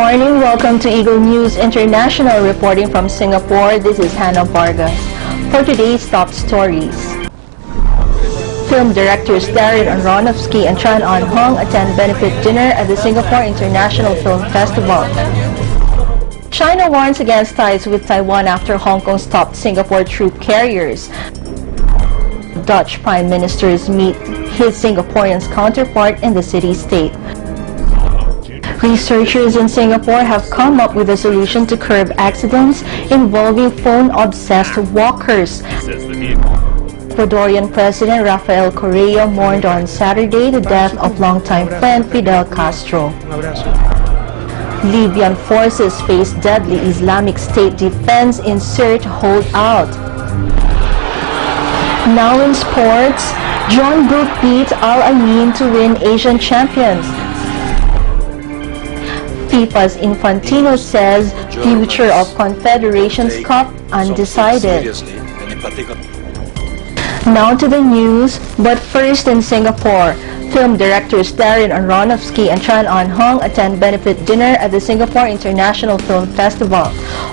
morning. Welcome to Eagle News International, reporting from Singapore. This is Hannah Vargas. For today's top stories, film directors Darren Aronofsky and Tran Anh Hong attend benefit dinner at the Singapore International Film Festival. China warns against ties with Taiwan after Hong Kong stopped Singapore troop carriers. Dutch Prime Ministers meet his Singaporean counterpart in the city-state. Researchers in Singapore have come up with a solution to curb accidents involving phone-obsessed walkers. Ecuadorian President Rafael Correa mourned on Saturday the death of longtime friend Fidel Castro. Libyan forces face deadly Islamic State defense insert holdout. Now in sports, John Brook beat Al Ain to win Asian champions. FIFA's Infantino says future of Confederations Cup undecided. Now to the news, but first in Singapore. Film directors Darren Aronofsky and Tran Anh Hong attend benefit dinner at the Singapore International Film Festival.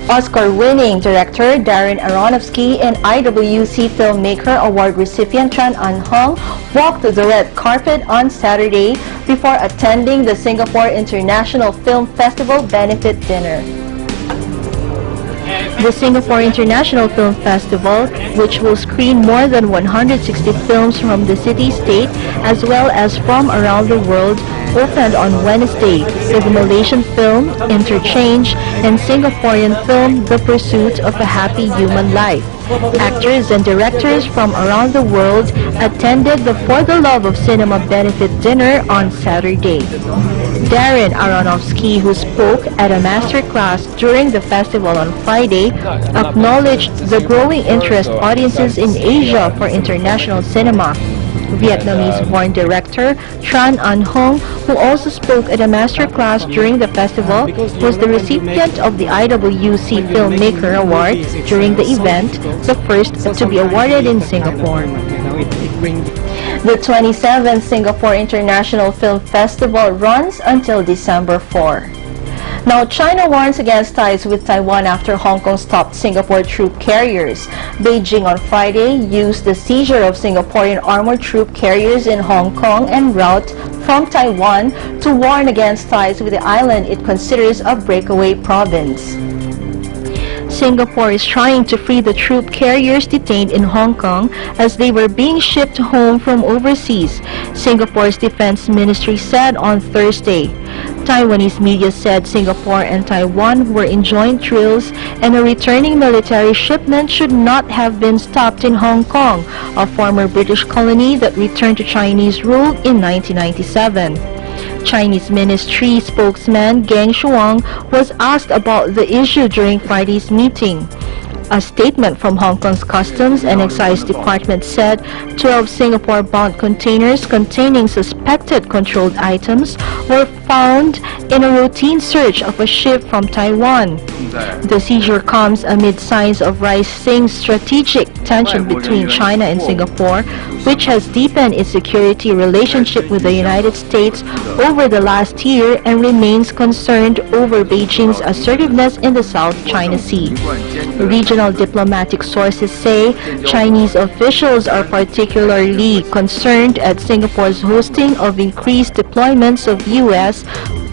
Oscar-winning director Darren Aronofsky and IWC Filmmaker Award recipient Tran Anh Hong walked the red carpet on Saturday before attending the Singapore International Film Festival benefit dinner. The Singapore International Film Festival, which will screen more than 160 films from the city-state as well as from around the world, opened on Wednesday with Malaysian film Interchange and Singaporean film The Pursuit of a Happy Human Life. Actors and directors from around the world attended the For the Love of Cinema benefit dinner on Saturday. Darren Aronofsky, who spoke at a master class during the festival on Friday, acknowledged the growing interest audiences in Asia for international cinema. Vietnamese-born director Tran Anh Hong, who also spoke at a master class during the festival, was the recipient of the IWC Filmmaker Award during the event, the first to be awarded in Singapore. The 27th Singapore International Film Festival runs until December 4. Now, China warns against ties with Taiwan after Hong Kong stopped Singapore troop carriers. Beijing on Friday used the seizure of Singaporean armored troop carriers in Hong Kong en route from Taiwan to warn against ties with the island it considers a breakaway province. Singapore is trying to free the troop carriers detained in Hong Kong as they were being shipped home from overseas, Singapore's Defense Ministry said on Thursday. Taiwanese media said Singapore and Taiwan were in joint drills and a returning military shipment should not have been stopped in Hong Kong, a former British colony that returned to Chinese rule in 1997. Chinese ministry spokesman Geng Shuang was asked about the issue during Friday's meeting. A statement from Hong Kong's Customs and Excise Department said 12 Singapore-bound containers containing suspected controlled items were found in a routine search of a ship from Taiwan. The seizure comes amid signs of rising strategic tension between China and Singapore, which has deepened its security relationship with the United States over the last year and remains concerned over Beijing's assertiveness in the South China Sea. Regional diplomatic sources say Chinese officials are particularly concerned at Singapore's hosting of increased deployments of U.S.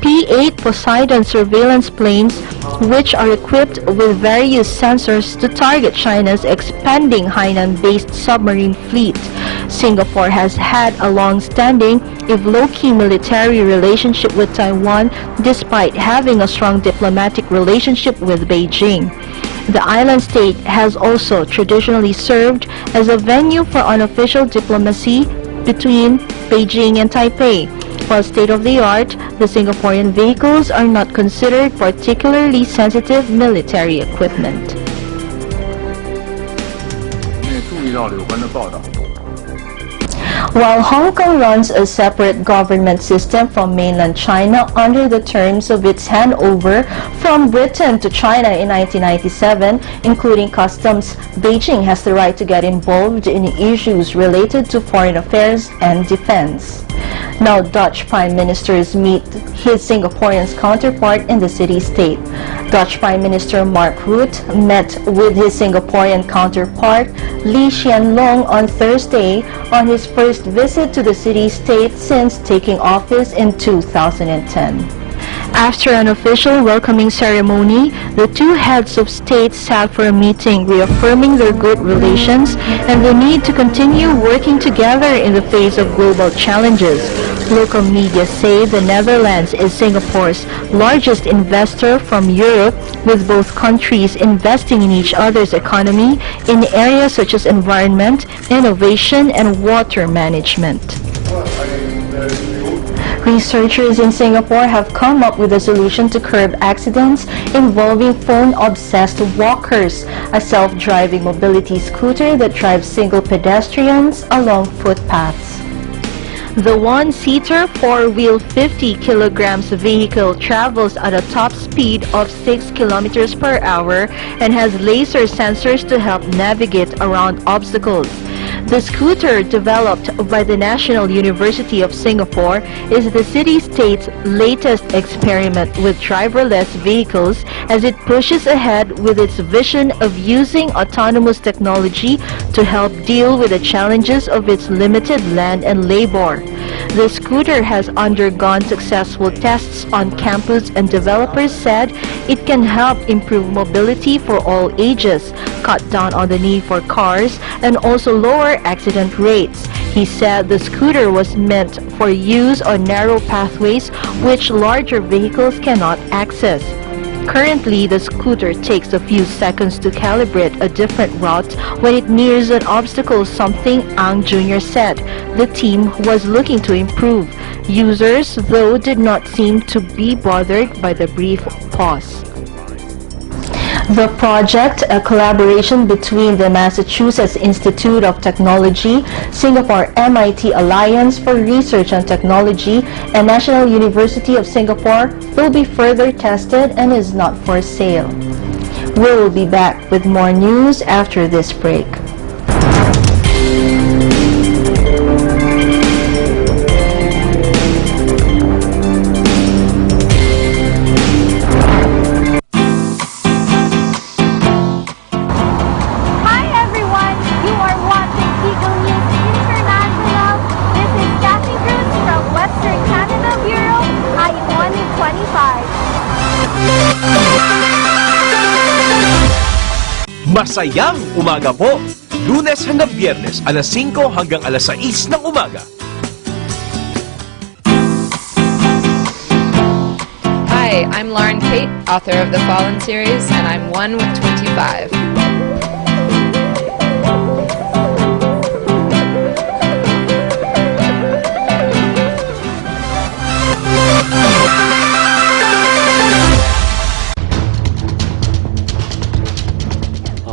P-8 Poseidon surveillance planes, which are equipped with various sensors to target China's expanding Hainan-based submarine fleet. Singapore has had a long-standing, if low-key, military relationship with Taiwan despite having a strong diplomatic relationship with Beijing. The island state has also traditionally served as a venue for unofficial diplomacy between Beijing and Taipei. While state-of-the-art, the Singaporean vehicles are not considered particularly sensitive military equipment. While Hong Kong runs a separate government system from mainland China under the terms of its handover from Britain to China in 1997, including customs, Beijing has the right to get involved in issues related to foreign affairs and defense. Now Dutch Prime Ministers meet his Singaporean counterpart in the city-state. Dutch Prime Minister Mark Rutte met with his Singaporean counterpart Lee Hsien Loong on Thursday on his first visit to the city-state since taking office in 2010. After an official welcoming ceremony, the two heads of state sat for a meeting reaffirming their good relations and the need to continue working together in the face of global challenges. Local media say the Netherlands is Singapore's largest investor from Europe, with both countries investing in each other's economy in areas such as environment, innovation, and water management. Researchers in Singapore have come up with a solution to curb accidents involving phone-obsessed walkers, a self-driving mobility scooter that drives single pedestrians along footpaths. The one-seater, four-wheel 50 kilograms vehicle travels at a top speed of 6 kilometers per hour and has laser sensors to help navigate around obstacles. The scooter, developed by the National University of Singapore, is the city-state's latest experiment with driverless vehicles as it pushes ahead with its vision of using autonomous technology to help deal with the challenges of its limited land and labor. The scooter has undergone successful tests on campus, and developers said it can help improve mobility for all ages, cut down on the need for cars, and also lower accident rates. He said the scooter was meant for use on narrow pathways which larger vehicles cannot access. Currently, the scooter takes a few seconds to calibrate a different route when it nears an obstacle, something Ang Jr. said. The team was looking to improve. Users, though, did not seem to be bothered by the brief pause. The project, a collaboration between the Massachusetts Institute of Technology, Singapore MIT Alliance for Research and Technology, and National University of Singapore, will be further tested and is not for sale. We'll be back with more news after this break. Masayang umaga po! Lunes hanggang Biyernes, alas 5 hanggang alas 6 ng umaga. Hi, I'm Lauren Kate, author of the Fallen series, and I'm 1 with 25.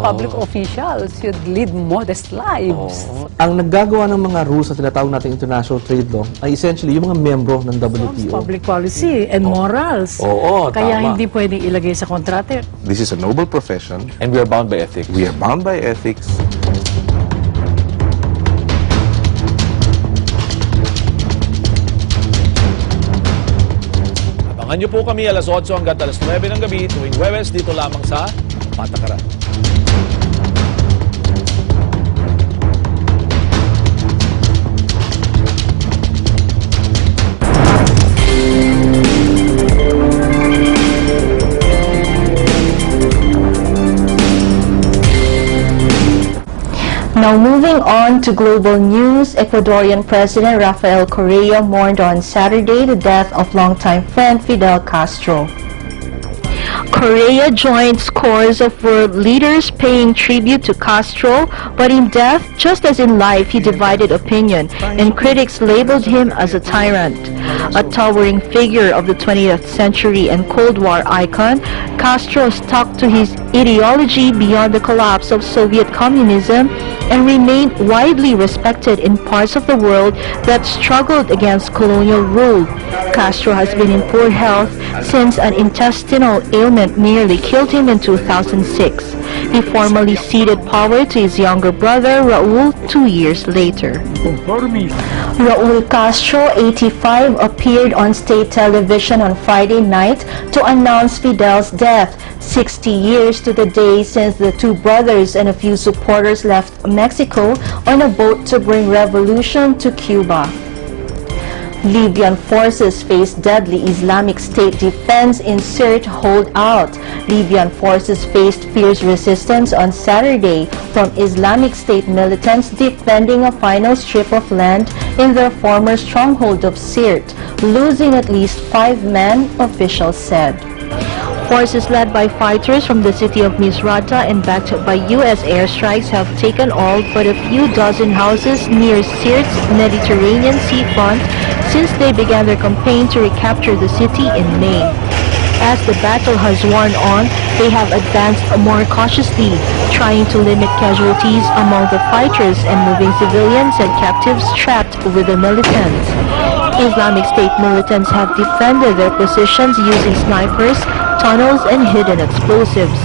Public officials should lead modest lives. Ang naggagawa ng mga rules na tinatawag natin international trade law ay essentially yung mga membro ng WTO. Public policy and morals. Kaya tama. hindi pwedeng ilagay sa kontrata. This is a noble profession. And we are bound by ethics. We are bound by ethics. Abangan niyo po kami alas 8 hanggang alas 9 ng gabi tuwing Huwebes dito lamang sa Patakaran. Now moving on to global news, Ecuadorian President Rafael Correa mourned on Saturday the death of longtime friend Fidel Castro. Correa joined scores of world leaders paying tribute to Castro, but in death, just as in life, he divided opinion, and critics labeled him as a tyrant. A towering figure of the 20th century and Cold War icon, Castro stuck to his ideology beyond the collapse of Soviet communism and remained widely respected in parts of the world that struggled against colonial rule. Castro has been in poor health since an intestinal ailment nearly killed him in 2006. He formally ceded power to his younger brother, Raul, 2 years later. Raul Castro, 85, appeared on state television on Friday night to announce Fidel's death, 60 years to the day since the two brothers and a few supporters left Mexico on a boat to bring revolution to Cuba. Libyan forces face deadly Islamic State defense in Sirte holdout. Libyan forces faced fierce resistance on Saturday from Islamic State militants defending a final strip of land in their former stronghold of Sirte, losing at least 5 men, officials said. Forces led by fighters from the city of Misrata and backed by U.S. airstrikes have taken all but a few dozen houses near Sirte's Mediterranean seafront since they began their campaign to recapture the city in May. As the battle has worn on, they have advanced more cautiously, trying to limit casualties among the fighters and moving civilians and captives trapped with the militants. Islamic State militants have defended their positions using snipers, tunnels, and hidden explosives.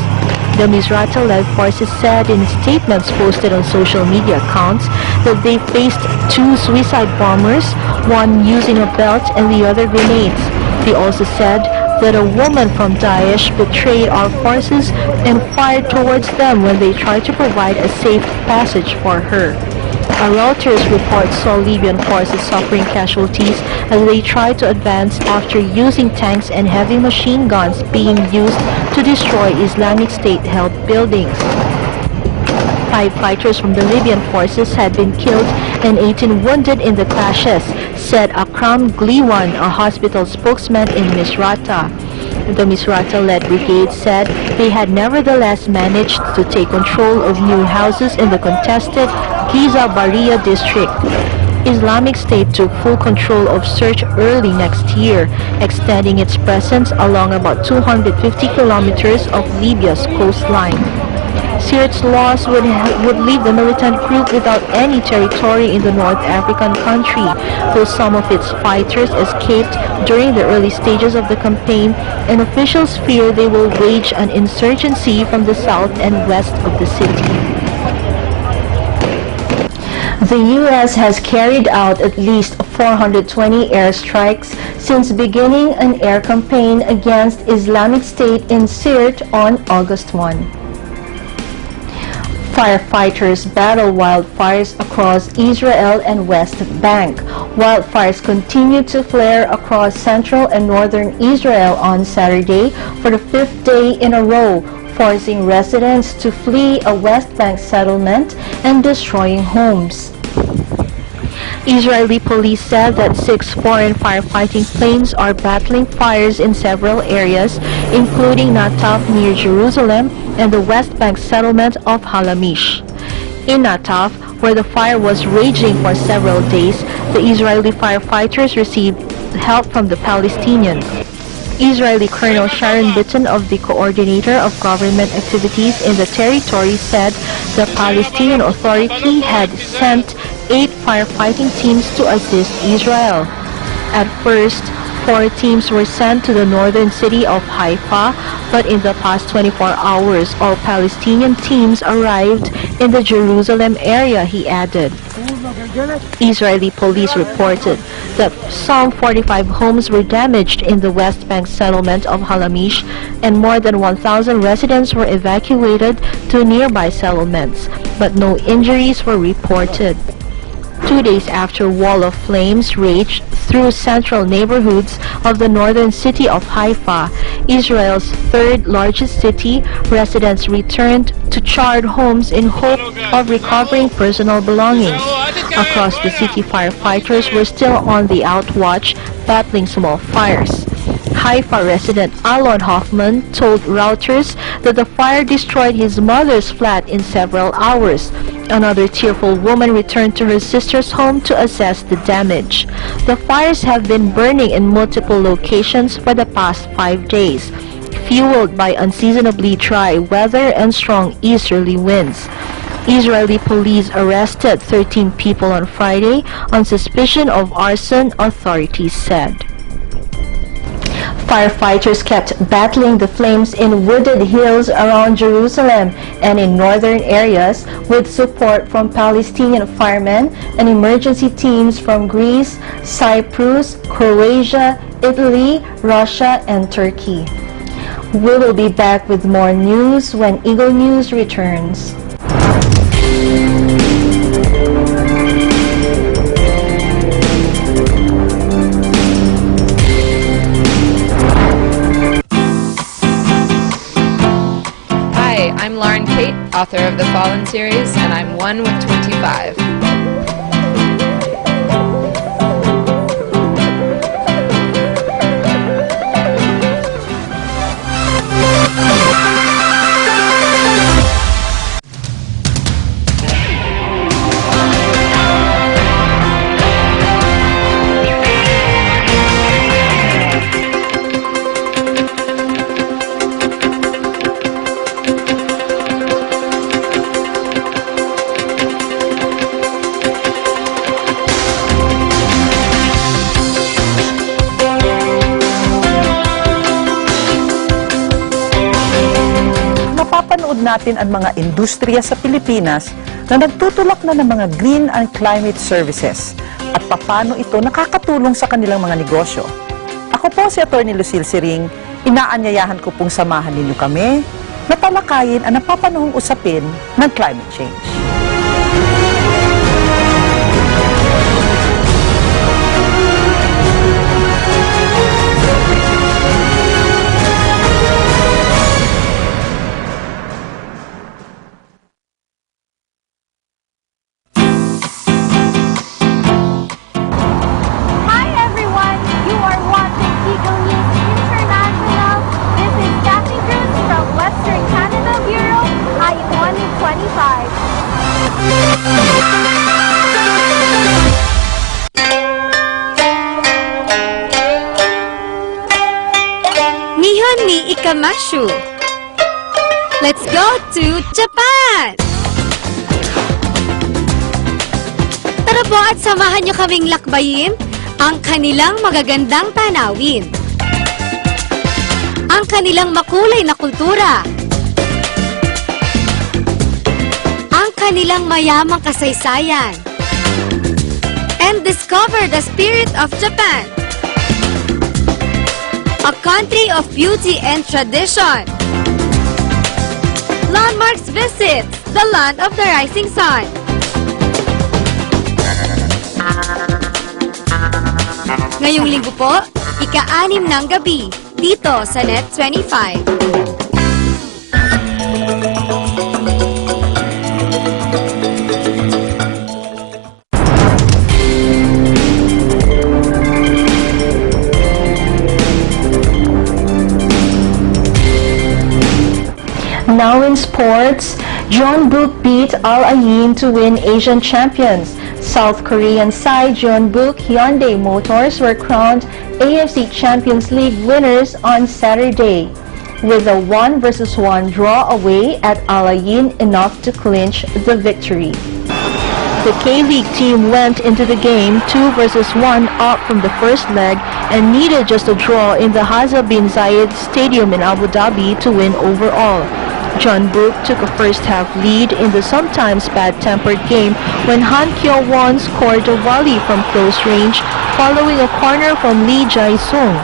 The Misrata-led forces said in statements posted on social media accounts that they faced 2 suicide bombers, one using a belt and the other grenades. They also said that a woman from Daesh betrayed our forces and fired towards them when they tried to provide a safe passage for her. A Reuters report saw Libyan forces suffering casualties as they tried to advance after using tanks and heavy machine guns being used to destroy Islamic State-held buildings. 5 fighters from the Libyan forces had been killed and 18 wounded in the clashes, said Akram Gliwan, a hospital spokesman in Misrata. The Misrata-led brigade said they had nevertheless managed to take control of new houses in the contested Giza Baria district. Islamic State took full control of Sirte early next year, extending its presence along about 250 kilometers of Libya's coastline. Sirte's loss would leave the militant group without any territory in the North African country, though some of its fighters escaped during the early stages of the campaign, and officials fear they will wage an insurgency from the south and west of the city. The U.S. has carried out at least 420 airstrikes since beginning an air campaign against Islamic State in Sirte on August 1. Firefighters battle wildfires across Israel and West Bank. Wildfires continue to flare across central and northern Israel on Saturday for the 5th day in a row, forcing residents to flee a West Bank settlement and destroying homes. Israeli police said that 6 foreign firefighting planes are battling fires in several areas, including Nataf near Jerusalem and the West Bank settlement of Halamish. In Nataf, where the fire was raging for several days, the Israeli firefighters received help from the Palestinians. Israeli Colonel Sharon Bitton of the Coordinator of Government Activities in the territory said the Palestinian Authority had sent 8 firefighting teams to assist Israel. At first, 4 teams were sent to the northern city of Haifa, but in the past 24 hours, all Palestinian teams arrived in the Jerusalem area, he added. Israeli police reported that some 45 homes were damaged in the West Bank settlement of Halamish, and more than 1,000 residents were evacuated to nearby settlements, but no injuries were reported. 2 days after wall of flames raged through central neighborhoods of the northern city of Haifa, Israel's 3rd largest city, residents returned to charred homes in hope of recovering personal belongings. Across the city, firefighters were still on the outwatch, battling small fires. Haifa resident Alon Hoffman told Reuters that the fire destroyed his mother's flat in several hours. Another tearful woman returned to her sister's home to assess the damage. The fires have been burning in multiple locations for the past 5 days, fueled by unseasonably dry weather and strong easterly winds. Israeli police arrested 13 people on Friday on suspicion of arson, authorities said. Firefighters kept battling the flames in wooded hills around Jerusalem and in northern areas with support from Palestinian firemen and emergency teams from Greece, Cyprus, Croatia, Italy, Russia, and Turkey. We will be back with more news when Eagle News returns. I'm Lauren Kate, author of the Fallen series, and I'm 1 with 25. Napapanood natin ang mga industriya sa Pilipinas na nagtutulak na ng mga green and climate services at paano ito nakakatulong sa kanilang mga negosyo. Ako po si Atty. Lucille Siring, inaanyayahan ko pong samahan ninyo kami na talakayin ang napapanahong usapin ng climate change. Nihon ni ikamashu. Let's go to Japan! Tara po at samahan niyo kaming lakbayin ang kanilang magagandang tanawin, ang kanilang makulay na kultura, ang kanilang mayamang kasaysayan, and discover the spirit of Japan, a country of beauty and tradition. Landmarks visit the land of the rising sun. Ngayong linggo po, ika-6 ng gabi, dito sa Net 25. Now in sports, Jeonbuk beat Al Ain to win Asian champions. South Korean side Jeonbuk Hyundai Motors were crowned AFC Champions League winners on Saturday, with a 1-1 draw away at Al Ain enough to clinch the victory. The K-League team went into the game 2-1 up from the first leg and needed just a draw in the Hazza bin Zayed Stadium in Abu Dhabi to win overall. Jeonbuk took a first-half lead in the sometimes bad-tempered game when Han Kyo-won scored a volley from close range following a corner from Lee Jae-sung.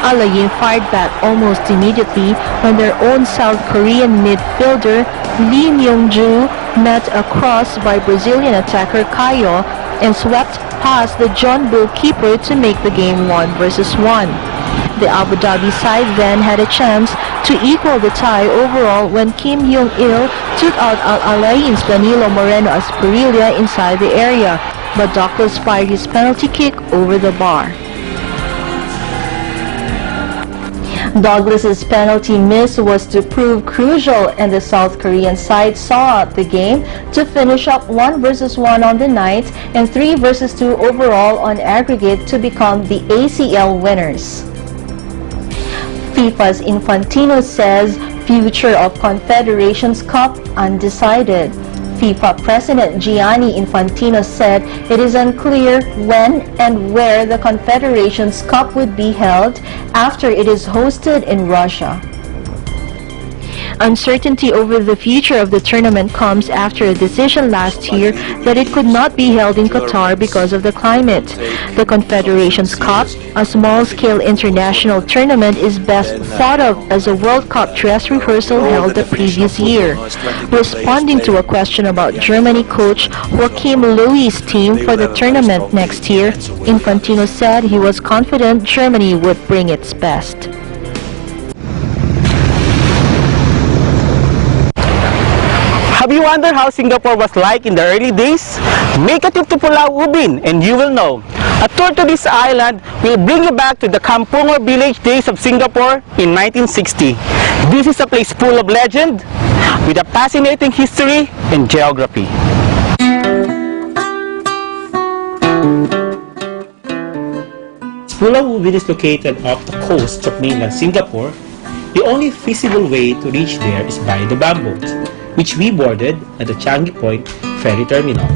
Al Ain fired back almost immediately when their own South Korean midfielder Lee Myung-ju met a cross by Brazilian attacker Caio and swept past the Jeonbuk keeper to make the game 1-1. The Abu Dhabi side then had a chance to equal the tie overall when Kim Young-il took out Al Ain's Danilo Moreno Asperilla inside the area, but Douglas fired his penalty kick over the bar. Douglas's penalty miss was to prove crucial, and the South Korean side saw out the game to finish up 1-1 on the night and 3-2 overall on aggregate to become the ACL winners. FIFA's Infantino says future of Confederations Cup undecided. FIFA President Gianni Infantino said it is unclear when and where the Confederations Cup would be held after it is hosted in Russia. Uncertainty over the future of the tournament comes after a decision last year that it could not be held in Qatar because of the climate. The Confederations Cup, a small-scale international tournament, is best thought of as a World Cup dress rehearsal held the previous year. Responding to a question about Germany coach Joachim Löw's team for the tournament next year, Infantino said he was confident Germany would bring its best. Have you wondered how Singapore was like in the early days? Make a trip to Pulau Ubin and you will know. A tour to this island will bring you back to the kampung or village days of Singapore in 1960. This is a place full of legend with a fascinating history and geography. Pulau Ubin is located off the coast of mainland Singapore. The only feasible way to reach there is by the bamboo boat, which we boarded at the Changi Point ferry terminal.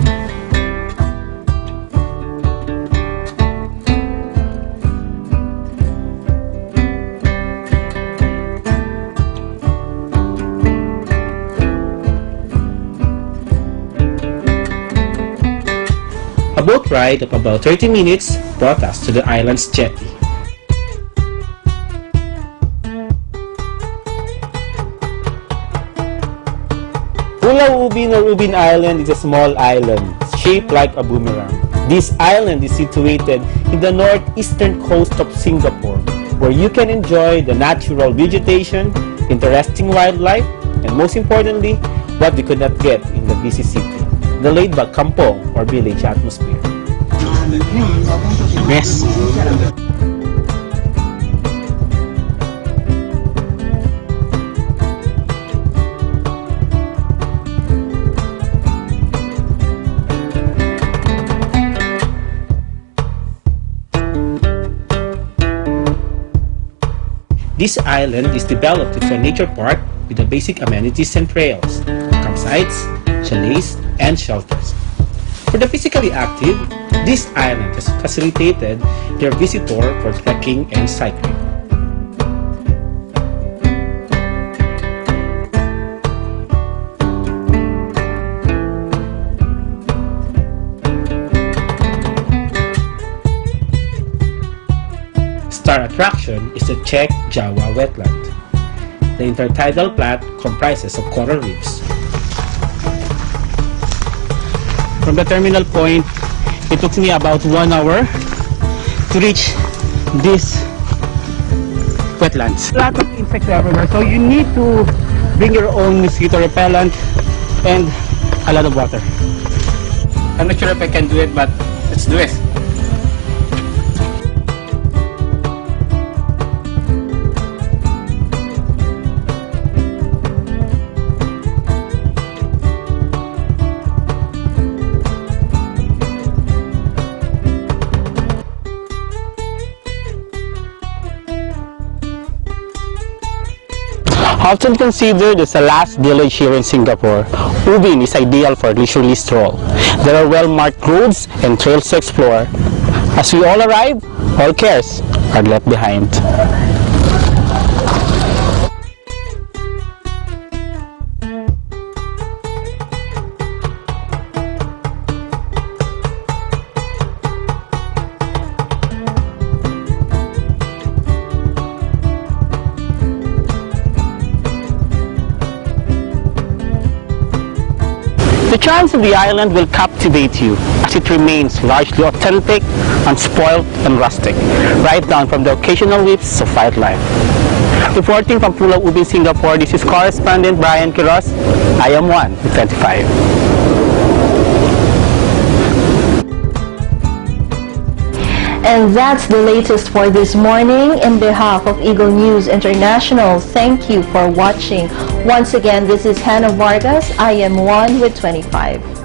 A boat ride of about 30 minutes brought us to the island's jetty. Pulau Ubin or Ubin Island is a small island shaped like a boomerang. This island is situated in the northeastern coast of Singapore, where you can enjoy the natural vegetation, interesting wildlife, and most importantly, what we could not get in the busy city, the laid-back kampong or village atmosphere. Yes. This island is developed into a nature park with the basic amenities and trails, campsites, chalets, and shelters. For the physically active, this island has facilitated their visitor for trekking and cycling. Star attraction is the Czech Jawa wetland. The intertidal plat comprises of coral reefs. From the terminal point, it took me about 1 hour to reach this wetlands. A lot of insects everywhere, so you need to bring your own mosquito repellent and a lot of water. I'm not sure if I can do it, but let's do it. Often considered as the last village here in Singapore, Ubin is ideal for a leisurely stroll. There are well-marked roads and trails to explore. As we all arrive, all cares are left behind. The charms of the island will captivate you as it remains largely authentic, unspoiled, and rustic, right down from the occasional whips of wildlife. Reporting from Pulau Ubin, Singapore, this is correspondent Brian Quiroz. I am 1 with 25. And that's the latest for this morning. In behalf of Eagle News International, thank you for watching. Once again, this is Hannah Vargas. I am 1 with 25.